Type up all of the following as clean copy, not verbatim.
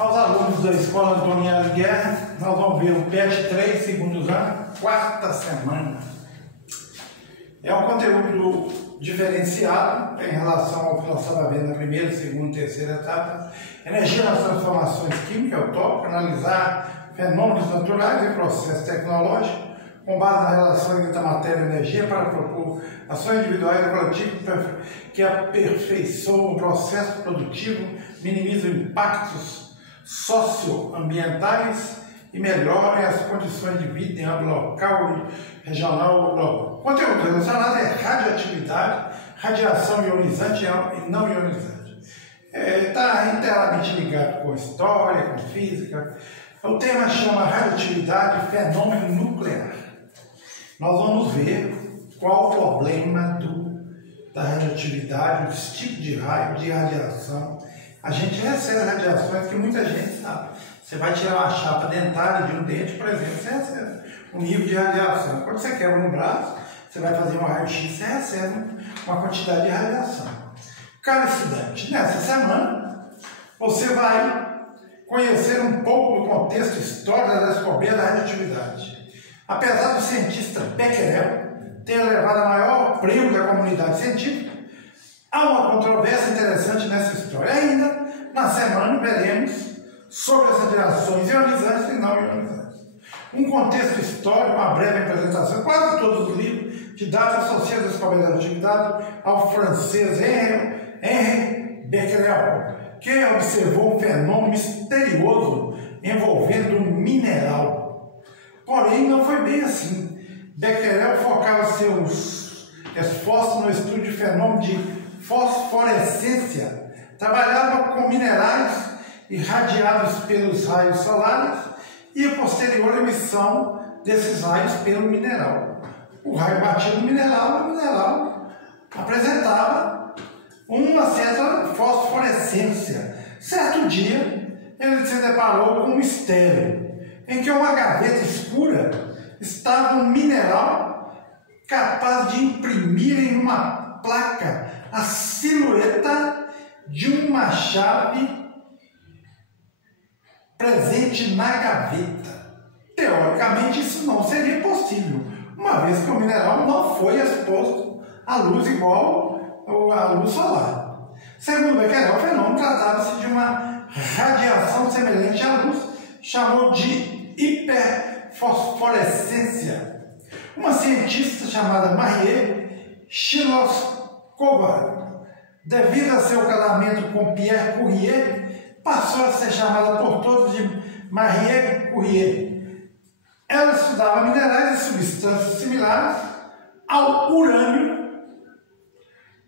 Aos alunos da Escola Antoniano Guerra, nós vamos ver o PET 3, segundo ano, quarta semana. É um conteúdo diferenciado em relação ao que nós estávamos vendo na primeira, segunda e terceira etapa. Energia nas transformações químicas, é o tópico, analisar fenômenos naturais e processos tecnológicos, com base na relação entre a matéria e a energia, para propor ações individuais e coletivas que aperfeiçoam o processo produtivo, minimizam impactos socioambientais e melhorem as condições de vida em âmbito local, regional ou global. O conteúdo relacionado é radioatividade, radiação ionizante e não ionizante. Está inteiramente ligado com história, com física. O tema chama radioatividade e fenômeno nuclear. Nós vamos ver qual o problema da radioatividade, os tipos de raio, de radiação. A gente recebe radiações que muita gente sabe. Você vai tirar uma chapa dentária de um dente, por exemplo, você recebe um nível de radiação. Quando você quebra um braço, você vai fazer um raio-x, você recebe uma quantidade de radiação. Cara estudante, nessa semana, você vai conhecer um pouco do contexto histórico da descoberta da radioatividade. Apesar do cientista Becquerel ter levado a maior prêmio da comunidade científica, há uma controvérsia interessante nessa história. Ainda, na semana, veremos sobre as radiações ionizantes e não ionizantes. Um contexto histórico, uma breve apresentação, quase todos os livros de dados associados à descoberta da radioatividade ao francês Henri Becquerel, que observou um fenômeno misterioso envolvendo um mineral. Porém, não foi bem assim. Becquerel focava seus esforços no estudo de fenômeno de fosforescência. Trabalhava com minerais irradiados pelos raios solares e a posterior emissão desses raios pelo mineral. O raio batia no mineral, e o mineral apresentava uma certa fosforescência. Certo dia, ele se deparou com um mistério, em que uma gaveta escura estava um mineral capaz de imprimir em uma placa a silhueta de uma chave presente na gaveta. Teoricamente, isso não seria possível, uma vez que o mineral não foi exposto à luz igual à luz solar. Segundo Becquerel, o fenômeno tratava-se de uma radiação semelhante à luz, chamou de hiperfosforescência. Uma cientista chamada Marie Sklodowska, devido a seu casamento com Pierre Curie, passou a ser chamada por todos de Marie Curie. Ela estudava minerais e substâncias similares ao urânio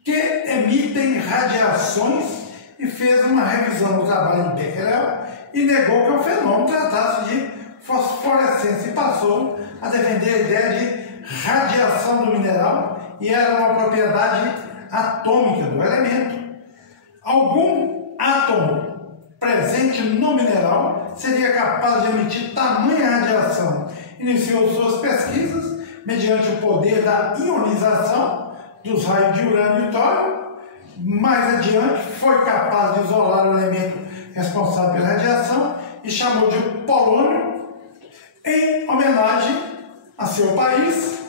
que emitem radiações e fez uma revisão do trabalho de Becquerel e negou que o fenômeno tratasse de fosforescência e passou a defender a ideia de radiação do mineral e era uma propriedade atômica do elemento. Algum átomo presente no mineral seria capaz de emitir tamanha radiação. Iniciou suas pesquisas mediante o poder da ionização dos raios de urânio e tório. Mais adiante, foi capaz de isolar o elemento responsável pela radiação e chamou de polônio, em homenagem a seu país,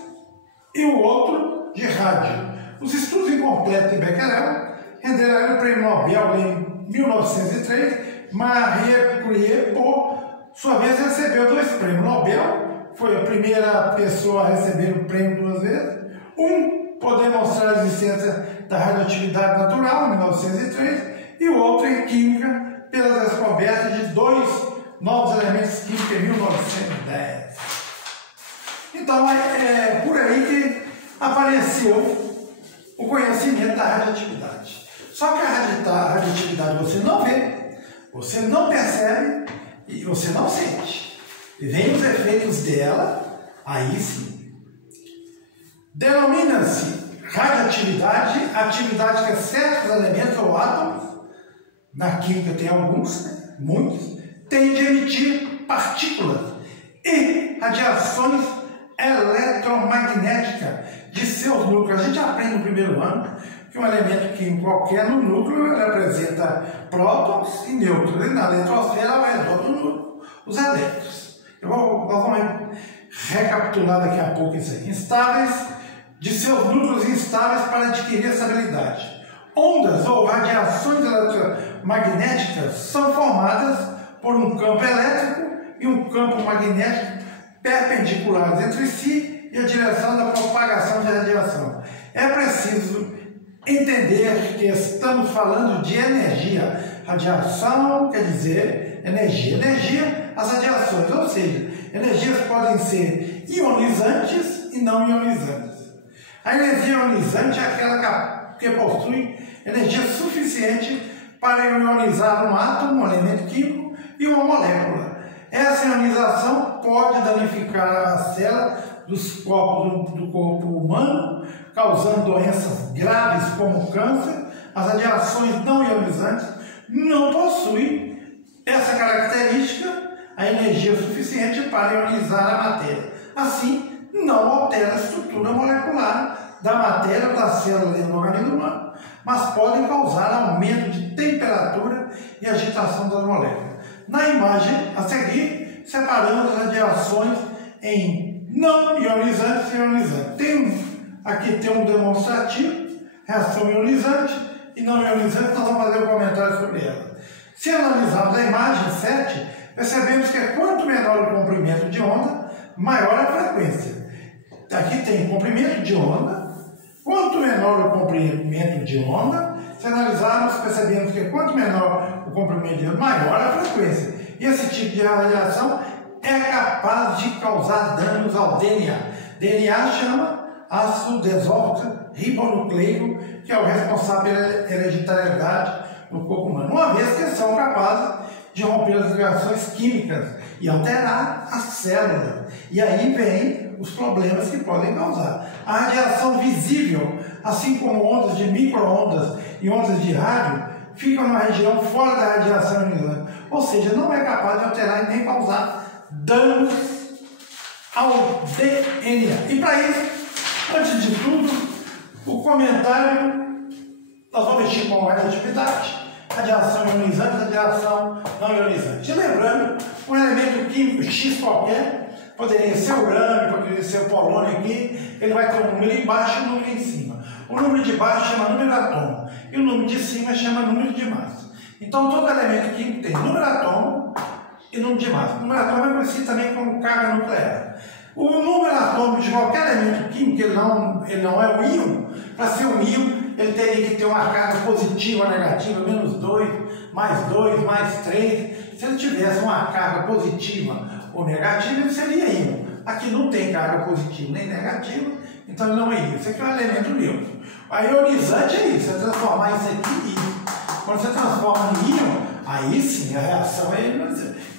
e o outro de rádio. Os estudos incompletos de Becquerel renderam o prêmio Nobel em 1903. Marie Curie, por sua vez, recebeu 2 prêmios Nobel. Foi a primeira pessoa a receber o prêmio 2 vezes. Um por demonstrar a existência da radioatividade natural, em 1903, e o outro em química, pela descoberta de 2 novos elementos químicos em 1910. Então, é por aí que apareceu o conhecimento da radioatividade. Só que a radioatividade você não vê, você não percebe e você não sente. E vem os efeitos dela, aí sim. Denomina-se radioatividade a atividade que certos elementos ou átomos, na química tem alguns, né, muitos, têm de emitir partículas e radiações eletromagnéticas de seus núcleos. A gente aprende no primeiro ano que um elemento químico qualquer no núcleo representa prótons e nêutrons, e na eletrosfera, ao redor do núcleo, os elétrons. Nós vamos recapitular daqui a pouco isso aí. Instáveis, de seus núcleos instáveis para adquirir estabilidade. Ondas ou radiações eletromagnéticas são formadas por um campo elétrico e um campo magnético perpendiculares entre si e a direção da propagação de radiação. É preciso entender que estamos falando de energia. Radiação quer dizer energia. Energia, as radiações, ou seja, energias podem ser ionizantes e não ionizantes. A energia ionizante é aquela que possui energia suficiente para ionizar um átomo, um elemento químico e uma molécula. Essa ionização pode danificar a célula dos corpos do corpo humano, causando doenças graves como câncer. As radiações não ionizantes não possuem essa característica, a energia suficiente para ionizar a matéria. Assim, não altera a estrutura molecular da matéria ou da célula dentro do organismo humano, mas podem causar aumento de temperatura e agitação das moléculas. Na imagem a seguir, separamos as radiações em não ionizantes e ionizantes. Aqui tem um demonstrativo, reação ionizante e não ionizante, nós vamos fazer um comentário sobre ela. Se analisarmos a imagem 7, percebemos que quanto menor o comprimento de onda, maior a frequência. Aqui tem comprimento de onda. Quanto menor o comprimento de onda, se analisarmos, percebemos que quanto menor o comprimento de onda, maior a frequência. E esse tipo de radiação é capaz de causar danos ao DNA. DNA chama ácido desoxirribonucleico, que é o responsável pela hereditariedade no corpo humano, uma vez que são capazes de romper as ligações químicas e alterar a célula. E aí vem os problemas que podem causar. A radiação visível, assim como ondas de micro-ondas e ondas de rádio, ficam numa região fora da radiação ionizante, ou seja, não é capaz de alterar e nem causar danos ao DNA. E para isso, antes de tudo, o comentário, nós vamos mexer com a radioatividade, radiação ionizante, radiação não ionizante. E lembrando, um elemento químico X qualquer, poderia ser o urânio, poderia ser o polônio aqui, ele vai ter um número embaixo e um número em cima. O número de baixo chama número atômico e o número de cima chama número de massa. Então todo elemento químico tem número atômico e número de massa. O número atômico é conhecido também como carga nuclear. O número atômico de qualquer elemento químico, ele não é um íon. Para ser um íon, ele teria que ter uma carga positiva ou negativa, menos 2, mais 3. Se ele tivesse uma carga positiva ou negativa, ele seria íon. Aqui não tem carga positiva nem negativa, então ele não é íon. Isso aqui é um elemento neutro. A ionizante é isso, é transformar isso aqui em íon. Quando você transforma em íon, aí sim a reação é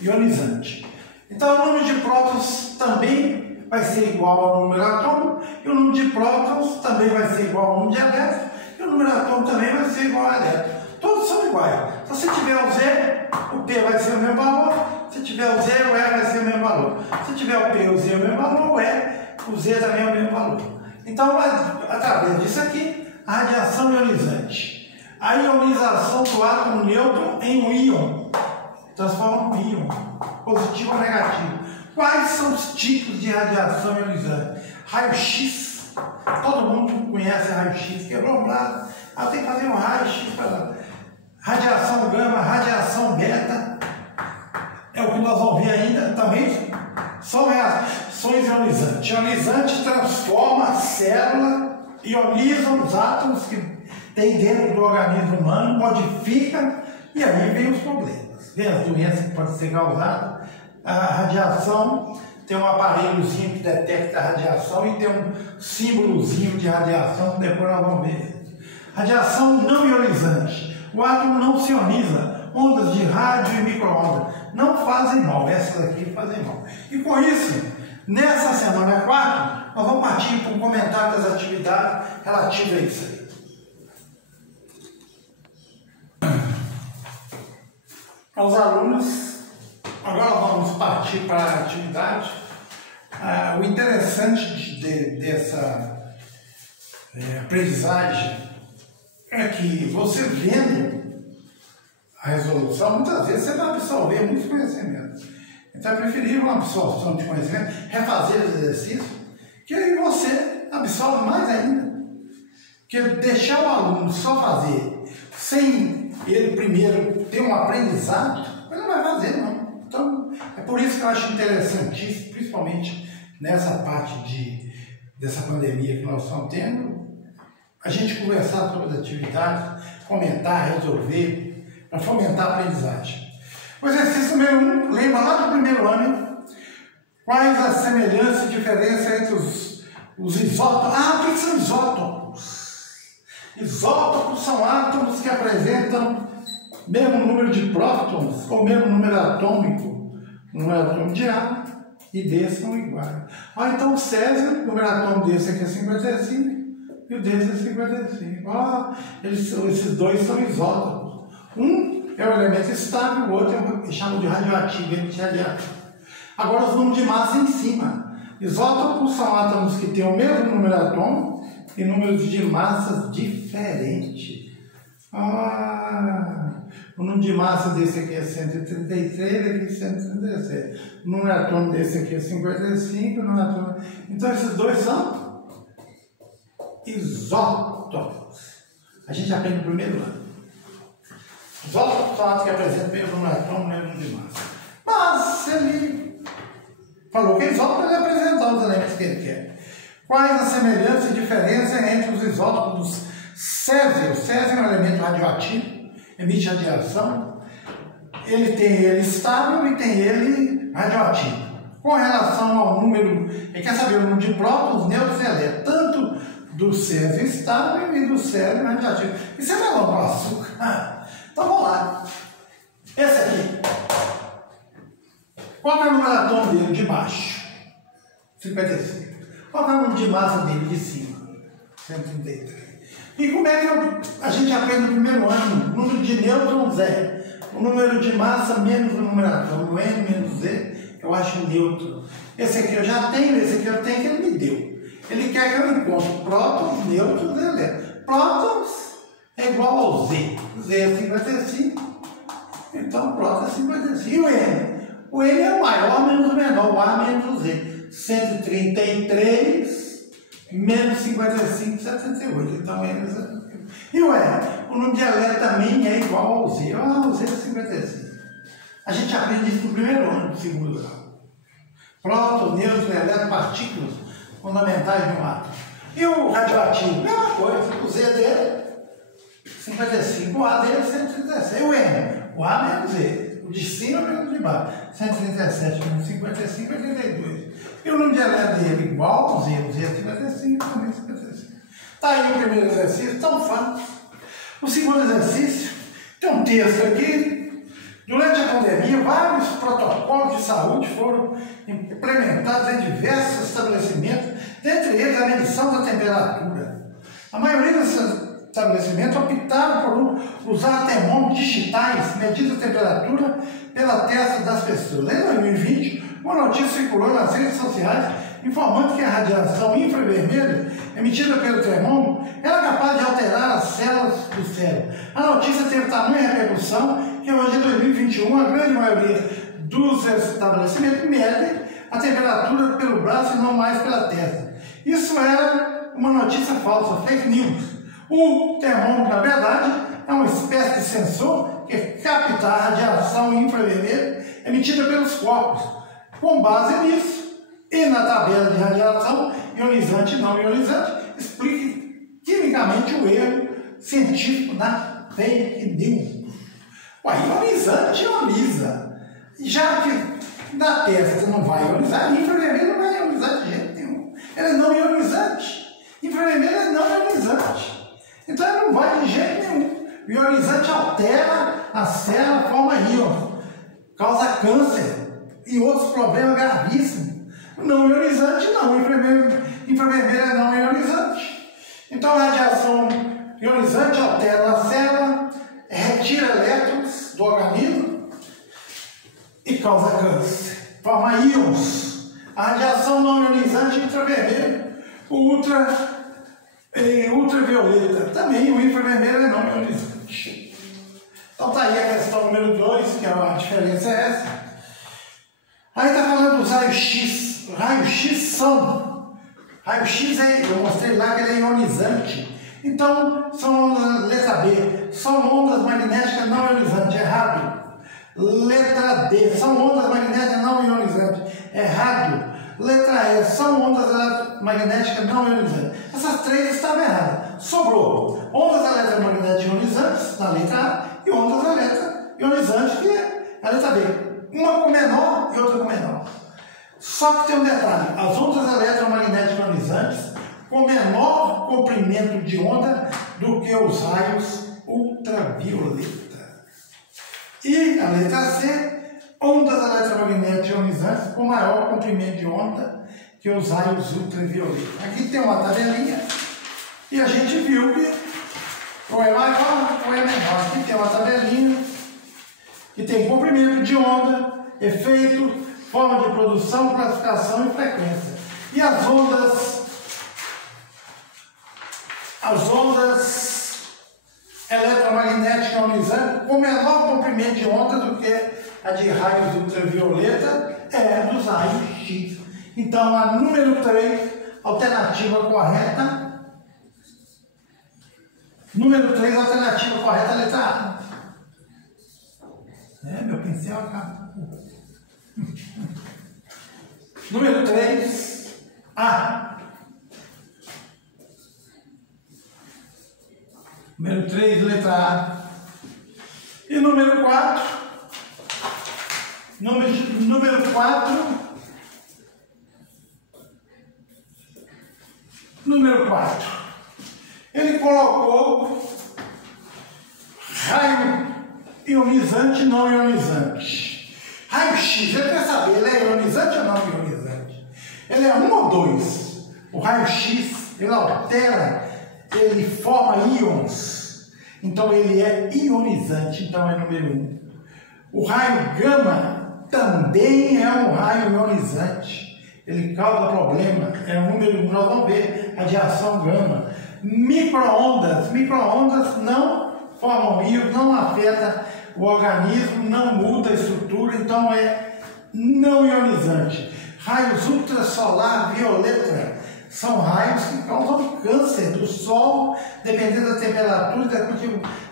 ionizante. Então o número de prótons também vai ser igual ao número atômico, e o número de prótons também vai ser igual ao número de elétrons, e o número atômico também vai ser igual a elétrons. Todos são iguais. Se você tiver o Z, o P vai ser o mesmo valor. Se tiver o Z, o E vai ser o mesmo valor. Se tiver o P e o Z é o mesmo valor, o Z também é o mesmo valor. Então, através disso aqui, a radiação ionizante. A ionização do átomo neutro em um íon. Transforma um íon, positivo ou negativo. Quais são os tipos de radiação ionizante? Raio-X. Todo mundo conhece raio-X. Quebrou o braço. Tem que fazer um raio-X para lá. Radiação gama, radiação beta. É o que nós vamos ver ainda. Também são reações ionizantes. Ionizante transforma a célula, ioniza os átomos que tem dentro do organismo humano, modifica, e aí vem os problemas. Vem as doenças que podem ser causadas. A radiação tem um aparelhozinho que detecta a radiação e tem um símbolozinho de radiação que depois nós vamos ver. Radiação não ionizante. O átomo não se ioniza. Ondas de rádio e micro-ondas não fazem mal. Essas aqui fazem mal. E com isso, nessa semana 4, nós vamos partir para um comentário das atividades relativas a isso aí. Aos alunos, agora vamos partir para a atividade. O interessante dessa aprendizagem é que você vendo a resolução, muitas vezes você vai absorver muitos conhecimentos. Então é preferível uma absorção de conhecimento, refazer os exercícios, que aí você absorve mais ainda. Porque deixar o aluno só fazer, sem ele primeiro ter um aprendizado, ele não vai fazer, não. Então, é por isso que eu acho interessantíssimo, principalmente nessa parte dessa pandemia que nós estamos tendo, a gente conversar sobre as atividades, comentar, resolver, para fomentar a aprendizagem. O exercício número 1, lembra lá do primeiro ano, hein? Quais as semelhanças e diferenças entre os isótopos? Ah, o que são isótopos? Isótopos são átomos que apresentam mesmo número de prótons ou mesmo número atômico. O número atômico de A e B são iguais. Ah, então o césio, o número atômico desse aqui é 55 e o desse é 55. Ah, esses dois são isótopos. Um é o elemento estável, o outro chamam de radioativo, radioativo. Agora os números de massa em cima. Isótopos são átomos que têm o mesmo número atômico e números de massas diferentes. Ah, o número de massa desse aqui é 133, aqui é 137. O número atômico desse aqui é 55, o número atômico... Então esses dois são isótopos. A gente aprende no primeiro ano. Isótopos são átomos que apresentam o mesmo número atômico, o mesmo número de massa. Mas ele falou que isótopos ele apresentar os elementos que ele quer. Quais as semelhanças e diferenças entre os isótopos dos césio? O césio é um elemento radioativo, emite radiação. Ele tem ele estável e tem ele radioativo. Com relação ao número, ele quer saber o número de prótons, nêutrons e elétrons, tanto do césio estável e do césio radioativo. Isso é melão com açúcar. Então vamos lá. Esse aqui. Qual é o número atômico dele de baixo? 55. Qual é o número de massa dele de cima? 133. E como é que a gente aprende no primeiro ano? O número de nêutrons é o número de massa menos o número atômico, N menos Z, eu acho nêutron. Esse aqui eu já tenho, esse aqui eu tenho que ele me deu. Ele quer que eu encontre prótons, nêutrons e elétrons. Prótons é igual ao Z. Z é 55, então próton é 55. E o N? O N é o maior menos o menor, o A menos o Z. 133 menos 55, 78. Então, N é 78. E o R? O número de elétrons também é igual ao Z. Ah, o Z é 55. A gente aprende isso no primeiro ano do segundo grau. Prótons, nêutrons, elétrons, partículas fundamentais de um átomo. E o radioativo? Mesma coisa. O Z dele, 55. O A dele é 136. E o N? O A menos Z. O de cima menos o de baixo. 137 menos 55 é 32. E o número de elétrons dele igual ao Z. O Z é 55, também 55. Está aí o primeiro exercício, tão fácil. O segundo exercício, tem um texto aqui. Durante a pandemia, vários protocolos de saúde foram implementados em diversos estabelecimentos, dentre eles a medição da temperatura. A maioria desses estabelecimentos optaram por usar termômetros digitais, medindo a temperatura pela testa das pessoas. Em 2020, uma notícia circulou nas redes sociais informando que a radiação infravermelha emitida pelo termômetro era capaz de alterar as células do cérebro. A notícia teve tamanha repercussão que hoje, em 2021, a grande maioria dos estabelecimentos medem a temperatura pelo braço e não mais pela testa. Isso era uma notícia falsa, fake news. O termômetro, na verdade, é uma espécie de sensor que capta a radiação infravermelha emitida pelos corpos. Com base nisso, e na tabela de radiação ionizante e não ionizante, explica quimicamente o erro científico da fake news. Ué, ionizante ioniza. Já que na testa não vai ionizar, infravermelho não vai ionizar de jeito nenhum. Ele é não ionizante. Infravermelho é não ionizante. Então ele não vai de jeito nenhum. O ionizante altera a célula, forma íon, causa câncer e outros problemas gravíssimos. Não ionizante não, infravermelho é não ionizante. Então a radiação ionizante altera a célula, retira elétrons do organismo e causa câncer, forma íons. A radiação não ionizante infravermelho, o ultra em ultravioleta. Também o infravermelho é não ionizante. Então tá aí a questão número 2, que a diferença é essa. Aí está falando dos raios-x. Raios-x são. Raio-x eu mostrei lá que ele é ionizante. Então, são ondas, letra B, são ondas magnéticas não ionizantes. Errado. Letra D, são ondas magnéticas não ionizantes. Errado. Letra E, são ondas magnéticas não ionizantes. Essas três estavam erradas. Sobrou ondas eletromagnéticas ionizantes na letra A e ondas eletroionizantes, que é a letra B. Uma com menor e outra com menor. Só que tem um detalhe: as ondas eletromagnéticas ionizantes com menor comprimento de onda do que os raios ultravioleta. E a letra C, ondas eletromagnéticas ionizantes com maior comprimento de onda que os raios ultravioleta. Aqui tem uma tabelinha e a gente viu que ou é maior ou é menor. Aqui tem uma tabelinha que tem comprimento de onda, efeito, forma de produção, classificação e frequência. E as ondas eletromagnéticas ionizantes com menor comprimento de onda do que a de raios ultravioleta é dos raios X. Então a número 3, alternativa correta. Número 3, alternativa correta, a letra A. Meu pincel acaba. Número 3, A. Número 3, letra A. E número 4. Número 4. Número 4. Ele colocou raio ionizante e não ionizante. Raio-x, ele quer saber, ele é ionizante ou não ionizante? Ele é 1 ou 2? O raio-x, ele altera, ele forma íons. Então ele é ionizante, então é número 1. O raio gama também é um raio ionizante. Ele causa problema, é o número 1. Nós vamos ver a radiação gama. Micro-ondas não formam íons, não afeta o organismo, não muda a estrutura, então é não ionizante. Raios ultrassolar violeta são raios que causam câncer do sol, dependendo da temperatura e da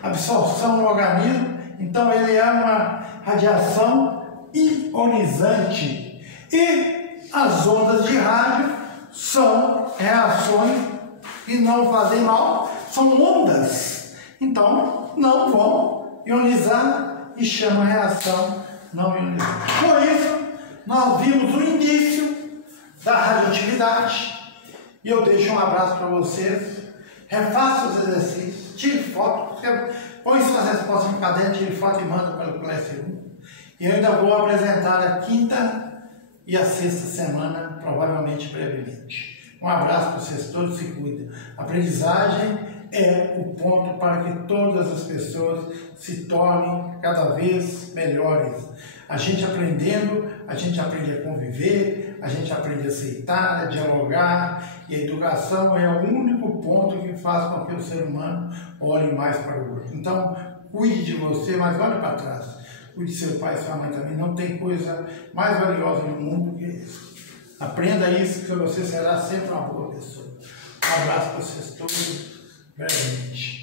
absorção no organismo. Então ele é uma radiação ionizante. E as ondas de rádio são reações que não fazem mal, são ondas. Então não vão ionizar e chama reação não ionizante. Por isso, nós vimos o início da radioatividade. E eu deixo um abraço para vocês. Refaça os exercícios, tire foto, põe suas respostas no caderno, tire foto e manda para o Classe1. E eu ainda vou apresentar a quinta e a sexta semana, provavelmente brevemente. Um abraço para vocês todos, se cuidem. A aprendizagem é o ponto para que todas as pessoas se tornem cada vez melhores. A gente aprendendo, a gente aprende a conviver, a gente aprende a aceitar, a dialogar, e a educação é o único ponto que faz com que o ser humano olhe mais para o outro. Então, cuide de você, mas olhe para trás. Cuide de seu pai e sua mãe também. Não tem coisa mais valiosa no mundo que isso. Aprenda isso, que você será sempre uma boa pessoa. Um abraço para vocês todos, brevemente.